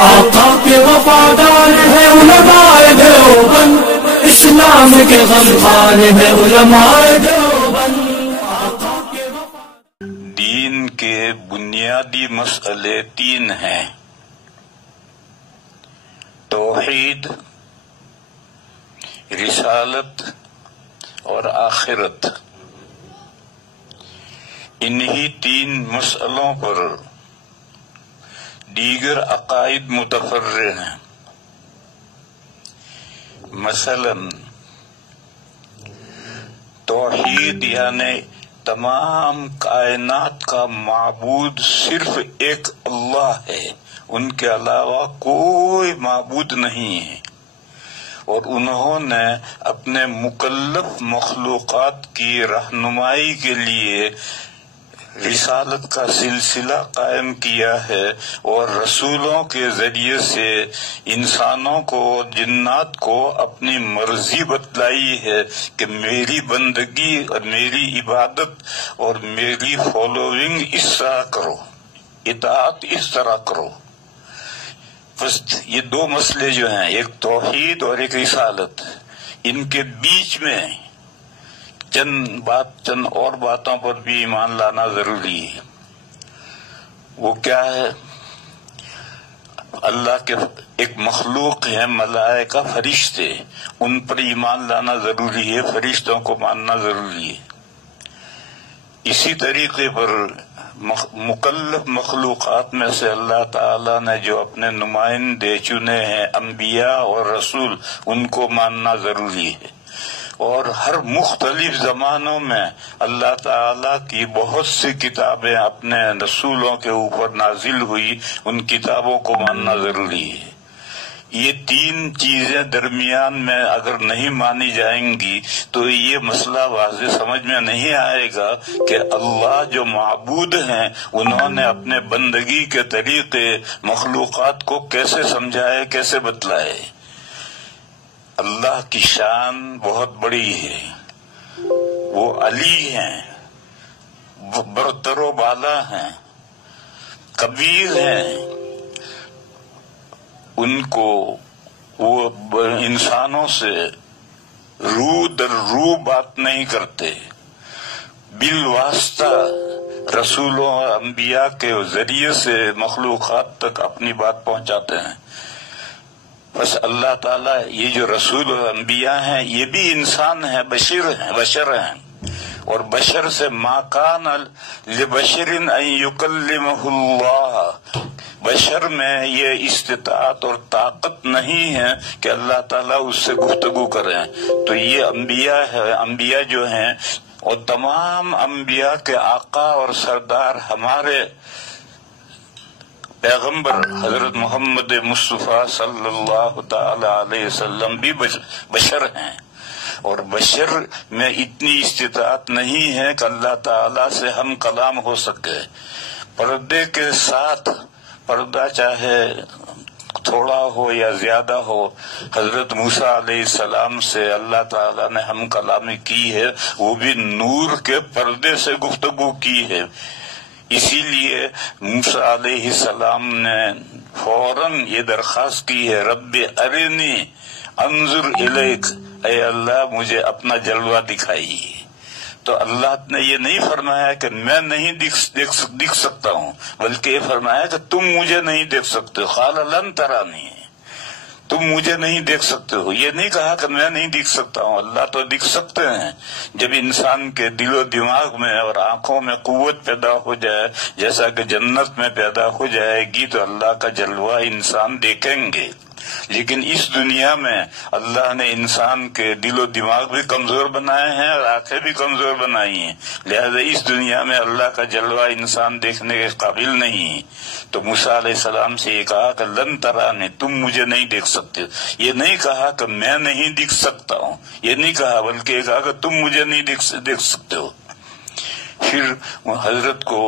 آقا کے وفادار ہے علماء دیوبند، اسلام کے غمخوار ہے علماء دیوبند۔ دین کے بنیادی مسئلے تین ہیں: توحید، رسالت اور آخرت۔ انہی تین مسئلوں پر دیگر عقائد متفرع ہیں۔ مثلا توحید یعنی تمام کائنات کا معبود صرف ایک اللہ ہے، ان کے علاوہ کوئی معبود نہیں ہے، اور انہوں نے اپنے مکلف مخلوقات کی رہنمائی کے لیے رسالت کا سلسلہ قائم کیا ہے، اور رسولوں کے ذریعے سے انسانوں کو، جنات کو اپنی مرضی بتلائی ہے کہ میری بندگی اور میری عبادت اور میری فالوئنگ اس طرح کرو، اطاعت اس طرح کرو۔ بس یہ دو مسئلے جو ہیں، ایک توحید اور ایک رسالت، ان کے بیچ میں چند اور باتوں پر بھی ایمان لانا ضروری ہے۔ وہ کیا ہے؟ اللہ کے ایک مخلوق ہے ملائکہ، فرشتے، ان پر ایمان لانا ضروری ہے، فرشتوں کو ماننا ضروری ہے۔ اسی طریقے پر مکلف مخلوقات میں سے اللہ تعالیٰ نے جو اپنے نمائندے چنے ہیں، انبیاء اور رسول، ان کو ماننا ضروری ہے۔ اور ہر مختلف زمانوں میں اللہ تعالیٰ کی بہت سی کتابیں اپنے رسولوں کے اوپر نازل ہوئی، ان کتابوں کو ماننا ضروری ہے۔ یہ تین چیزیں درمیان میں اگر نہیں مانی جائیں گی تو یہ مسئلہ واضح سمجھ میں نہیں آئے گا کہ اللہ جو معبود ہیں انہوں نے اپنے بندگی کے طریقے مخلوقات کو کیسے سمجھائے، کیسے بتلائے۔ اللہ کی شان بہت بڑی ہے، وہ علی ہیں، برتر و بالا ہیں، کبیر ہیں، ان کو وہ انسانوں سے رو در رو بات نہیں کرتے، بالواسطہ رسولوں اور انبیاء کے ذریعے سے مخلوقات تک اپنی بات پہنچاتے ہیں۔ بس اللہ تعالیٰ یہ جو رسول اور انبیاء ہیں یہ بھی انسان ہیں، بشر ہیں، اور بشر سے ما کان لبشر ان یکلمہ اللہ، بشر میں یہ استطاعت اور طاقت نہیں ہے کہ اللہ تعالیٰ اس سے گفتگو کریں۔ تو یہ انبیاء ہے، انبیاء جو ہیں، اور تمام انبیاء کے آقا اور سردار ہمارے پیغمبر حضرت محمد مصطفیٰ صلی اللہ تعالی علیہ وسلم بھی بشر ہیں، اور بشر میں اتنی استطاعت نہیں ہے کہ اللہ تعالیٰ سے ہم کلام ہو سکے۔ پردے کے ساتھ، پردہ چاہے تھوڑا ہو یا زیادہ ہو، حضرت موسیٰ علیہ السلام سے اللہ تعالیٰ نے ہم کلامی کی ہے، وہ بھی نور کے پردے سے گفتگو کی ہے۔ اسی لیے موسیٰ علیہ السلام نے فوراً یہ درخواست کی ہے، رب ارنی انظر الیک، اے اللہ مجھے اپنا جلوہ دکھائیے۔ تو اللہ نے یہ نہیں فرمایا کہ میں نہیں دیکھ سکتا ہوں، بلکہ یہ فرمایا کہ تم مجھے نہیں دیکھ سکتے، قال لن ترانی، تم مجھے نہیں دیکھ سکتے ہو۔ یہ نہیں کہا کہ میں نہیں دیکھ سکتا ہوں، اللہ تو دیکھ سکتے ہیں۔ جب انسان کے دل و دماغ میں اور آنکھوں میں قوت پیدا ہو جائے، جیسا کہ جنت میں پیدا ہو جائے گی، تو اللہ کا جلوہ انسان دیکھیں گے۔ لیکن اس دنیا میں اللہ نے انسان کے دل و دماغ بھی کمزور بنائے ہیں اور آنکھیں بھی کمزور بنائی ہیں، لہذا اس دنیا میں اللہ کا جلوہ انسان دیکھنے کے قابل نہیں۔ تو موسیٰ علیہ السلام سے یہ کہا کہ لن ترانی، تم مجھے نہیں دیکھ سکتے۔ یہ نہیں کہا کہ میں نہیں دیکھ سکتا ہوں، یہ نہیں کہا، بلکہ یہ کہا کہ تم مجھے نہیں دیکھ سکتے ہو۔ پھر حضرت کو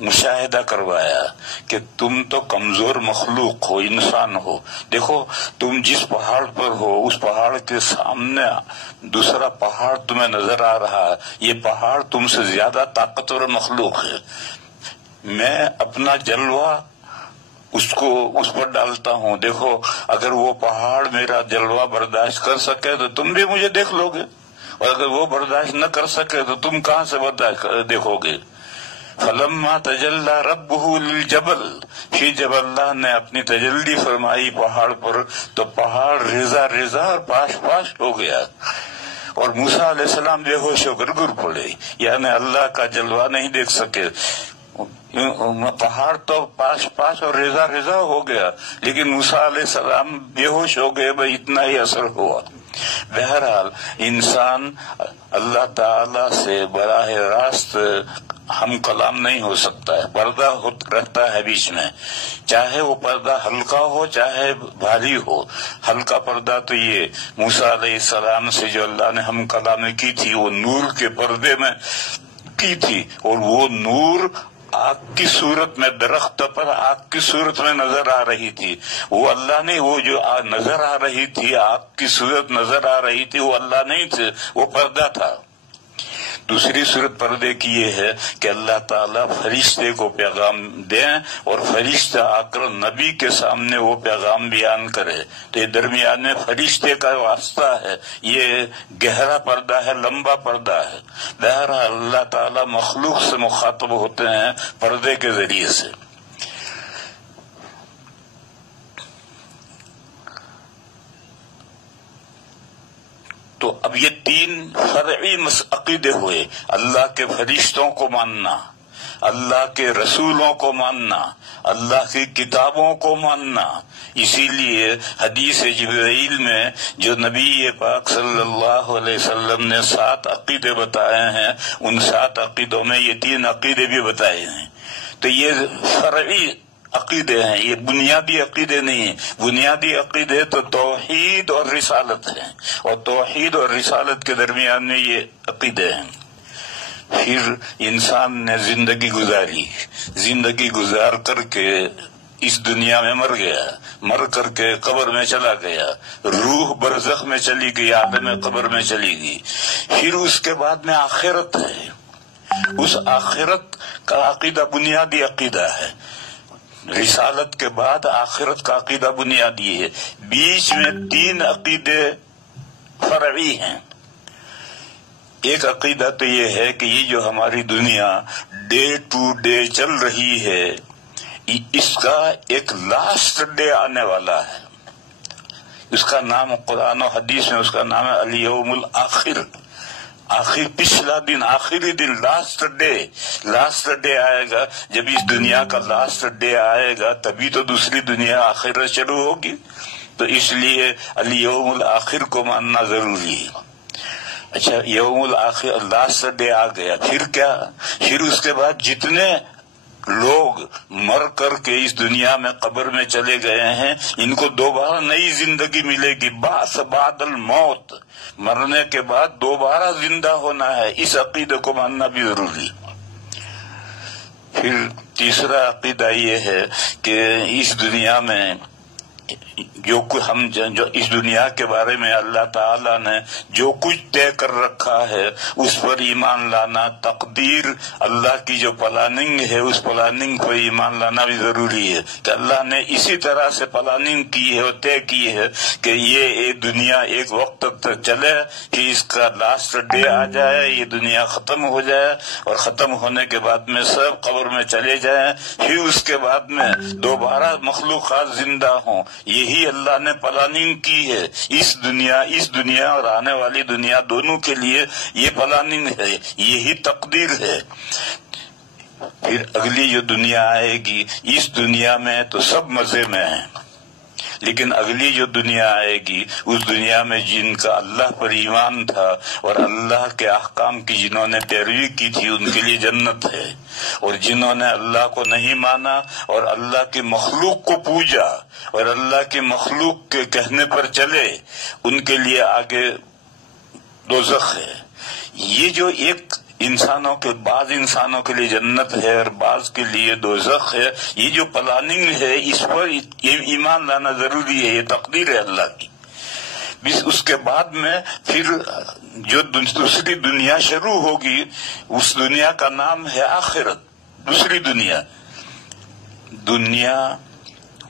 مشاہدہ کروایا کہ تم تو کمزور مخلوق ہو، انسان ہو، دیکھو تم جس پہاڑ پر ہو اس پہاڑ کے سامنے دوسرا پہاڑ تمہیں نظر آ رہا ہے، یہ پہاڑ تم سے زیادہ طاقتور مخلوق ہے۔ میں اپنا جلوہ اس پر ڈالتا ہوں. دیکھو اگر وہ پہاڑ میرا جلوہ برداشت کر سکے تو تم بھی مجھے دیکھ لو گے، اور اگر وہ برداشت نہ کر سکے تو تم کہاں سے برداشت دیکھو گے. فلما تجلی ربہ للجبل، پھر جب اللہ نے اپنی تجلی فرمائی پہاڑ پر تو پہاڑ رضا رضا اور پاش پاش ہو گیا، اور موسیٰ علیہ السلام بے ہوش ہو کر گر پڑے، یعنی اللہ کا جلوہ نہیں دیکھ سکے. پہاڑ تو پاش پاش اور رضا رضا ہو گیا، لیکن موسیٰ علیہ السلام بے ہوش ہو گئے، بھائی اتنا ہی اثر ہوا. بہرحال انسان اللہ تعالی سے براہ راست ہم کلام نہیں ہو سکتا ہے، پردہ رہتا ہے بیچ میں، چاہے وہ پردہ ہلکا ہو چاہے بھاری ہو. ہلکا پردہ تو یہ موسیٰ علیہ السلام سے جو اللہ نے ہم کلامی کی تھی وہ نور کے پردے میں کی تھی، اور وہ نور آگ کی صورت میں، درخت پر آگ کی صورت میں نظر آ رہی تھی. وہ اللہ نہیں، وہ جو نظر آ رہی تھی، آگ کی صورت نظر آ رہی تھی، وہ اللہ نہیں تھے، وہ پردہ تھا. دوسری صورت پردے کی یہ ہے کہ اللہ تعالیٰ فرشتے کو پیغام دیں اور فرشتہ آ کر نبی کے سامنے وہ پیغام بیان کرے، تو یہ درمیان میں فرشتے کا واسطہ ہے، یہ گہرا پردہ ہے، لمبا پردہ ہے. بہرحال اللہ تعالیٰ مخلوق سے مخاطب ہوتے ہیں پردے کے ذریعے سے. تو اب یہ تین فرعی عقیدے ہوئے: اللہ کے فرشتوں کو ماننا، اللہ کے رسولوں کو ماننا، اللہ کی کتابوں کو ماننا. اسی لیے حدیث جبرائیل میں جو نبی پاک صلی اللہ علیہ وسلم نے 7 عقیدے بتائے ہیں، ان 7 عقیدوں میں یہ 3 عقیدے بھی بتائے ہیں. تو یہ فرعی عقیدے ہیں، یہ بنیادی عقیدے نہیں ہیں. بنیادی عقیدے تو توحید اور رسالت ہیں، اور توحید اور رسالت کے درمیان میں یہ عقیدے ہیں. پھر انسان نے زندگی گزاری، زندگی گزار کر کے اس دنیا میں مر گیا، مر کر کے قبر میں چلا گیا، روح برزخ میں چلی گئی، عالم قبر میں چلی گئی. پھر اس کے بعد میں آخرت ہے. اس آخرت کا عقیدہ بنیادی عقیدہ ہے. رسالت کے بعد آخرت کا عقیدہ بنیادی ہے. بیچ میں 3 عقیدے فرعی ہیں. ایک عقیدہ تو یہ ہے کہ یہ جو ہماری دنیا ڈے ٹو ڈے چل رہی ہے، اس کا ایک لاسٹ ڈے آنے والا ہے. اس کا نام قرآن و حدیث میں اس کا نام ہے الیوم الاخر. آخر پچھلا دن، آخری دن، لاسٹ ڈے. لاسٹ ڈے آئے گا. جب اس دنیا کا لاسٹ ڈے آئے گا تبھی تو دوسری دنیا آخرت شروع ہوگی. تو اس لیے الیوم الاخر کو ماننا ضروری ہے. اچھا، یوم الاخر لاسٹ ڈے آ گیا، پھر کیا؟ پھر اس کے بعد جتنے لوگ مر کر کے اس دنیا میں قبر میں چلے گئے ہیں، ان کو دوبارہ نئی زندگی ملے گی. بعث بعد الموت، مرنے کے بعد دوبارہ زندہ ہونا ہے. اس عقیدے کو ماننا بھی ضروری. پھر تیسرا عقیدہ یہ ہے کہ اس دنیا میں جو اس دنیا کے بارے میں اللہ تعالیٰ نے جو کچھ طے کر رکھا ہے اس پر ایمان لانا. تقدیر، اللہ کی جو پلاننگ ہے اس پلاننگ پر ایمان لانا بھی ضروری ہے کہ اللہ نے اسی طرح سے پلاننگ کی ہے اور طے کی ہے کہ یہ دنیا ایک وقت تک چلے، کہ اس کا لاسٹ ڈے آ جائے، یہ دنیا ختم ہو جائے، اور ختم ہونے کے بعد میں سب قبر میں چلے جائیں. پھر اس کے بعد میں دوبارہ مخلوقات زندہ ہوں. یہی اللہ نے پلاننگ کی ہے. اس دنیا اور آنے والی دنیا دونوں کے لیے یہ پلاننگ ہے، یہی تقدیر ہے. پھر اگلی جو دنیا آئے گی، اس دنیا میں تو سب مزے میں ہیں، لیکن اگلی جو دنیا آئے گی اس دنیا میں جن کا اللہ پر ایمان تھا اور اللہ کے احکام کی جنہوں نے پیروی کی تھی ان کے لیے جنت ہے، اور جنہوں نے اللہ کو نہیں مانا اور اللہ کی مخلوق کو پوجا اور اللہ کی مخلوق کے کہنے پر چلے ان کے لیے آگے دوزخ ہے. یہ جو ایک بعض انسانوں کے لیے جنت ہے اور بعض کے لیے دوزخ ہے، یہ جو پلاننگ ہے اس پر ایمان لانا ضروری ہے. یہ تقدیر ہے اللہ کی. اس کے بعد میں پھر جو دوسری دنیا شروع ہوگی، اس دنیا کا نام ہے آخرت. دوسری دنیا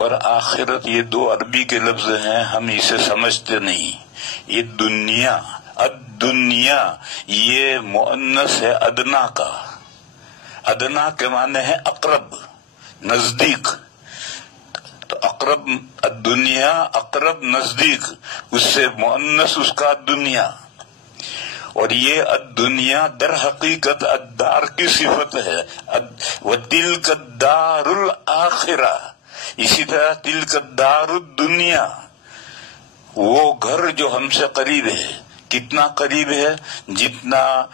اور آخرت یہ دو عربی کے لفظ ہیں، ہم اسے سمجھتے نہیں. یہ دنیا، الدنیا، یہ مؤنث ہے ادنا کا. ادنا کے معنی ہے اقرب، نزدیک. تو اقرب الدنیا، اقرب نزدیک، اس سے مؤنث اس کا دنیا. اور یہ الدنیا در حقیقت الدار کی صفت ہے. وَتِلْكَ الدَّارُ الْآخِرَةُ، اسی طرح تلک الدار الدنیا، وہ گھر جو ہم سے قریب ہے. کتنا قریب ہے؟ جتنا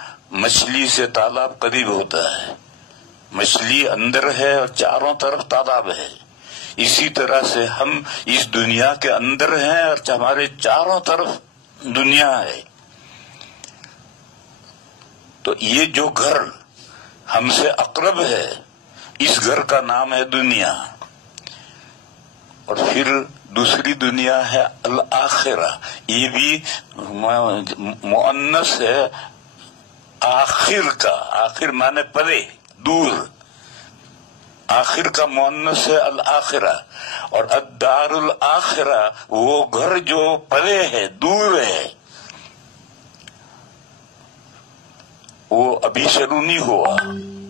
مچھلی سے تالاب قریب ہوتا ہے. مچھلی اندر ہے اور چاروں طرف تالاب ہے. اسی طرح سے ہم اس دنیا کے اندر ہیں اور ہمارے چاروں طرف دنیا ہے. تو یہ جو گھر ہم سے اقرب ہے، اس گھر کا نام ہے دنیا. اور پھر دوسری دنیا ہے الآخرہ، یہ بھی مؤنث ہے آخر کا. آخر مانے پرے، دور. آخر کا مؤنث ہے الآخرہ. اور الدار الآخرہ وہ گھر جو پرے ہے، دور ہے، وہ ابھی شروع نہیں ہوا.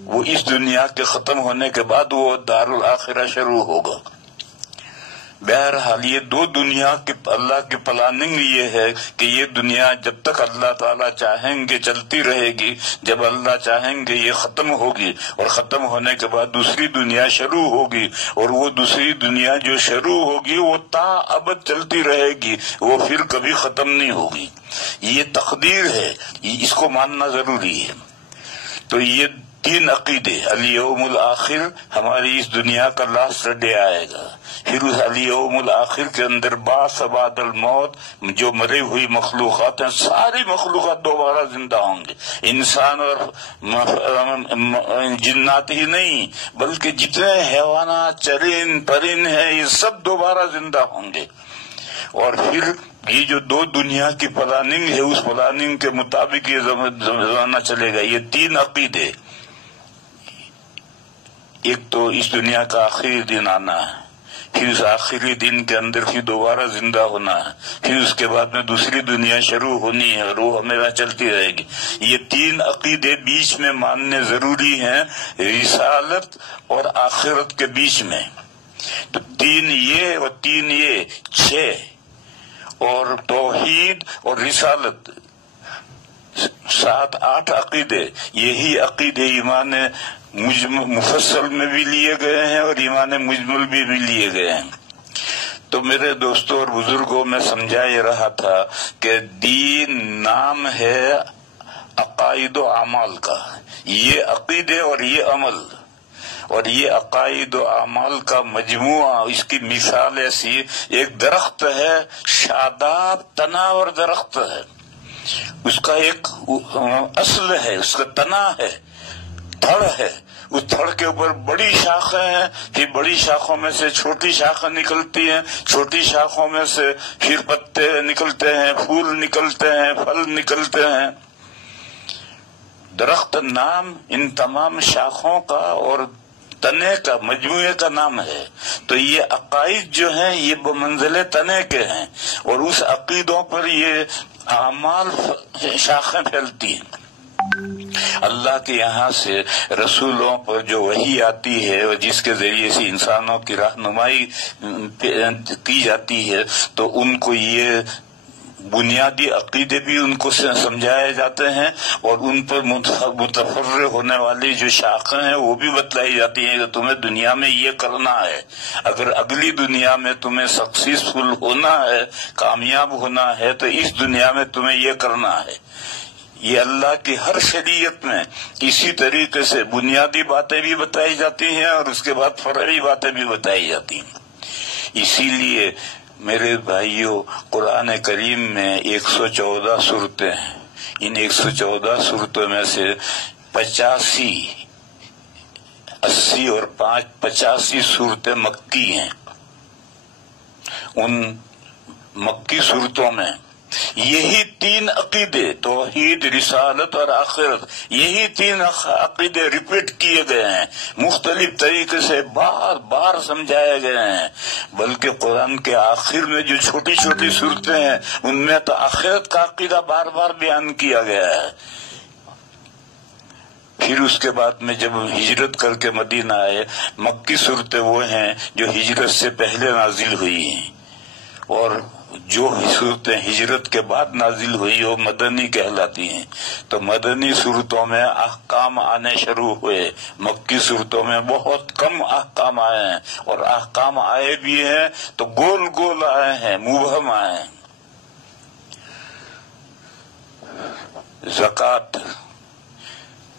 وہ اس دنیا کے ختم ہونے کے بعد وہ دار الآخرہ شروع ہوگا. بہرحال یہ دو دنیا کی اللہ کی پلاننگ یہ ہے کہ یہ دنیا جب تک اللہ تعالیٰ چاہیں گے چلتی رہے گی. جب اللہ چاہیں گے یہ ختم ہوگی، اور ختم ہونے کے بعد دوسری دنیا شروع ہوگی. اور وہ دوسری دنیا جو شروع ہوگی وہ تا ابد چلتی رہے گی، وہ پھر کبھی ختم نہیں ہوگی. یہ تقدیر ہے، اس کو ماننا ضروری ہے. تو یہ تین عقیدے. الیوم الآخر، ہماری اس دنیا کا لاسٹ ڈے آئے گا. پھر اس الیوم الآخر کے اندر بعث بعد الموت، جو مری ہوئی مخلوقات ہیں ساری مخلوقات دوبارہ زندہ ہوں گے. انسان اور جنات ہی نہیں بلکہ جتنے حیوانات، چرند پرند ہیں، یہ سب دوبارہ زندہ ہوں گے. اور پھر یہ جو دو دنیا کی پلاننگ ہے، اس پلاننگ کے مطابق یہ زمانہ چلے گا. یہ تین عقیدے. ایک تو اس دنیا کا آخری دن آنا ہے، پھر اس آخری دن کے اندر پھر دوبارہ زندہ ہونا ہے، پھر اس کے بعد میں دوسری دنیا شروع ہونی ہے، روح ہمیشہ چلتی رہے گی. یہ تین عقیدے بیچ میں ماننے ضروری ہیں، رسالت اور آخرت کے بیچ میں. تو تین یہ اور تین یہ، 6. اور توحید اور رسالت 7 8 عقیدے. یہی عقیدے ایمان مفصل میں بھی لیے گئے ہیں اور ایمان مجمل بھی لیے گئے ہیں. تو میرے دوستوں اور بزرگوں، میں سمجھا یہ رہا تھا کہ دین نام ہے عقائد و اعمال کا. یہ عقیدے اور یہ عمل، اور یہ عقائد و اعمال کا مجموعہ. اس کی مثال ایسی، ایک درخت ہے، شاداب تناور درخت ہے. اس کا ایک اصل ہے، اس کا تنا ہے، تھڑ ہے. اس تھڑ کے اوپر بڑی شاخیں ہیں، پھر بڑی شاخوں میں سے چھوٹی شاخیں نکلتی ہیں، چھوٹی شاخوں میں سے پھر پتے نکلتے ہیں، پھول نکلتے ہیں، پھل نکلتے ہیں. درخت نام ان تمام شاخوں کا اور تنے کا مجموعے کا نام ہے. تو یہ عقائد جو ہیں یہ بمنزل تنے کے ہیں، اور اس عقیدوں پر یہ اعمال شاخیں پھیلتی ہیں. اللہ کے یہاں سے رسولوں پر جو وحی آتی ہے اور جس کے ذریعے سے انسانوں کی رہنمائی کی جاتی ہے، تو ان کو یہ بنیادی عقیدے بھی ان کو سمجھائے جاتے ہیں، اور ان پر متفرع ہونے والی جو شاخیں ہیں وہ بھی بتلائی جاتی ہیں کہ تمہیں دنیا میں یہ کرنا ہے. اگر اگلی دنیا میں تمہیں سکسیسفل ہونا ہے، کامیاب ہونا ہے، تو اس دنیا میں تمہیں یہ کرنا ہے. یہ اللہ کی ہر شریعت میں اسی طریقے سے بنیادی باتیں بھی بتائی جاتی ہیں اور اس کے بعد فرعی باتیں بھی بتائی جاتی ہیں. اسی لیے میرے بھائیوں، قرآن کریم میں 114 سورتیں ہیں. ان 114 سورتوں میں سے 80 اور 85 سورتیں مکی ہیں. ان مکی سورتوں میں یہی تین عقیدے، توحید، رسالت اور آخرت، یہی تین عقیدے ریپیٹ کیے گئے ہیں، مختلف طریقے سے بار بار سمجھائے گئے ہیں۔ بلکہ قرآن کے آخر میں جو چھوٹی چھوٹی صورتیں ہیں ان میں تو آخرت کا عقیدہ بار بار بیان کیا گیا ہے۔ پھر اس کے بعد میں جب ہجرت کر کے مدینہ آئے، مکی صورتیں وہ ہیں جو ہجرت سے پہلے نازل ہوئی ہیں، اور جو صورتیں ہجرت کے بعد نازل ہوئی وہ مدنی کہلاتی ہیں۔ تو مدنی صورتوں میں احکام آنے شروع ہوئے، مکی صورتوں میں بہت کم احکام آئے ہیں، اور احکام آئے بھی ہیں تو گول گول آئے ہیں، مبہم آئے ہیں۔ زکوٰۃ،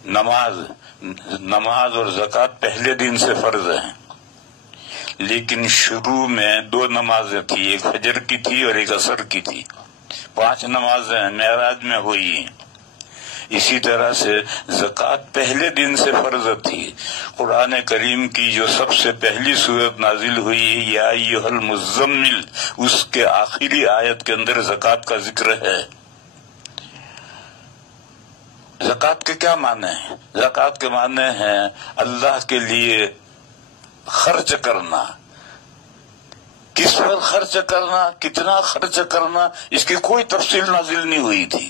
نماز اور زکوٰۃ پہلے دن سے فرض ہیں، لیکن شروع میں 2 نمازیں تھی، ایک فجر کی تھی اور ایک عصر کی تھی۔ 5 نمازیں معراج میں ہوئی۔ اسی طرح سے زکوٰۃ پہلے دن سے فرض تھی۔ قرآن کریم کی جو سب سے پہلی سورت نازل ہوئی یا ایھا المزمل، اس کے آخری آیت کے اندر زکوٰۃ کا ذکر ہے۔ زکوٰۃ کے کیا معنی ہیں؟ زکوٰۃ کے معنی ہیں اللہ کے لیے خرچ کرنا۔ کس پر خرچ کرنا، کتنا خرچ کرنا، اس کی کوئی تفصیل نازل نہیں ہوئی تھی۔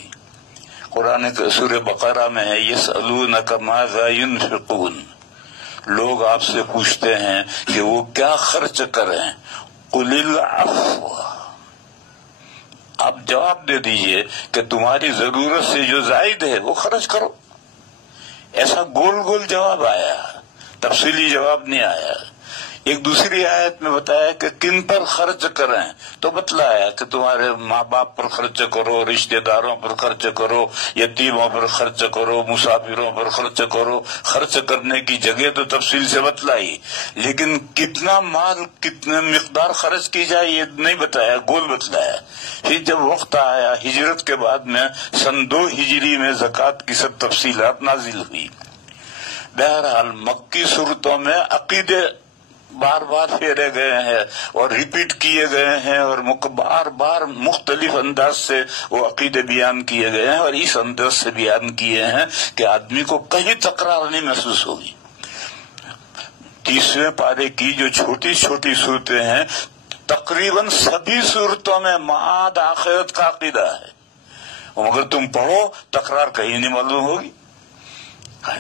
قرآن سورہ بقرہ میں ہے یسألونک ماذا ينفقون، لوگ آپ سے پوچھتے ہیں کہ وہ کیا خرچ کریں، قل العفو، آپ جواب دے دیجئے کہ تمہاری ضرورت سے جو زائد ہے وہ خرچ کرو۔ ایسا گول گول جواب آیا، تفصیلی جواب نہیں آیا۔ ایک دوسری آیت میں بتایا کہ کن پر خرچ کریں، تو بتلایا کہ تمہارے ماں باپ پر خرچ کرو، رشتہ داروں پر خرچ کرو، یتیموں پر خرچ کرو، مسافروں پر خرچ کرو۔ خرچ کرنے کی جگہ تو تفصیل سے بتلائی، لیکن کتنا مال، کتنا مقدار خرچ کی جائے یہ نہیں بتایا، گول بتلایا۔ پھر جب وقت آیا ہجرت کے بعد میں سن 2 ہجری میں زکوٰۃ کی سب تفصیلات نازل ہوئی۔ بہرحال مکی صورتوں میں عقیدے بار بار پھیرے گئے ہیں اور ریپیٹ کیے گئے ہیں، اور بار بار مختلف انداز سے وہ عقیدے بیان کیے گئے ہیں، اور اس انداز سے بیان کیے ہیں کہ آدمی کو کہیں تکرار نہیں محسوس ہوگی۔ 30ویں پارے کی جو چھوٹی چھوٹی صورتیں ہیں، تقریباً سبھی صورتوں میں معاد آخرت کا عقیدہ ہے، مگر تم پڑھو تکرار کہیں نہیں معلوم ہوگی۔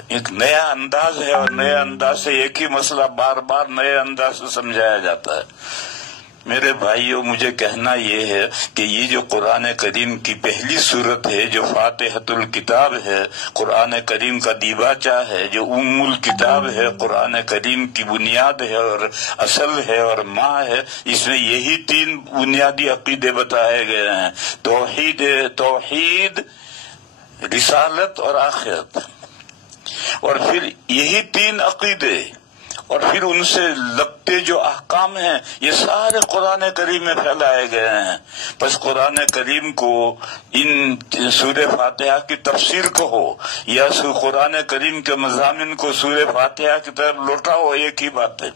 ایک نیا انداز ہے، اور نئے انداز سے ایک ہی مسئلہ بار بار نئے انداز سے سمجھایا جاتا ہے۔ میرے بھائیوں، مجھے کہنا یہ ہے کہ یہ جو قرآن کریم کی پہلی سورت ہے، جو فاتحۃ الکتاب ہے، قرآن کریم کا دیباچہ ہے، جو ام الکتاب ہے، قرآن کریم کی بنیاد ہے اور اصل ہے اور ماں ہے، اس میں یہی 3 بنیادی عقیدے بتائے گئے ہیں، توحید، رسالت اور آخرت۔ اور پھر یہی 3 عقیدے اور پھر ان سے لگتے جو احکام ہیں یہ سارے قرآن کریم میں پھیلائے گئے ہیں۔ پس قرآن کریم کو ان سورہ فاتحہ کی تفسیر کہو یا قرآن کریم کے مضامین کو سورہ فاتحہ کی طرف لوٹاؤ، ایک ہی بات ہے۔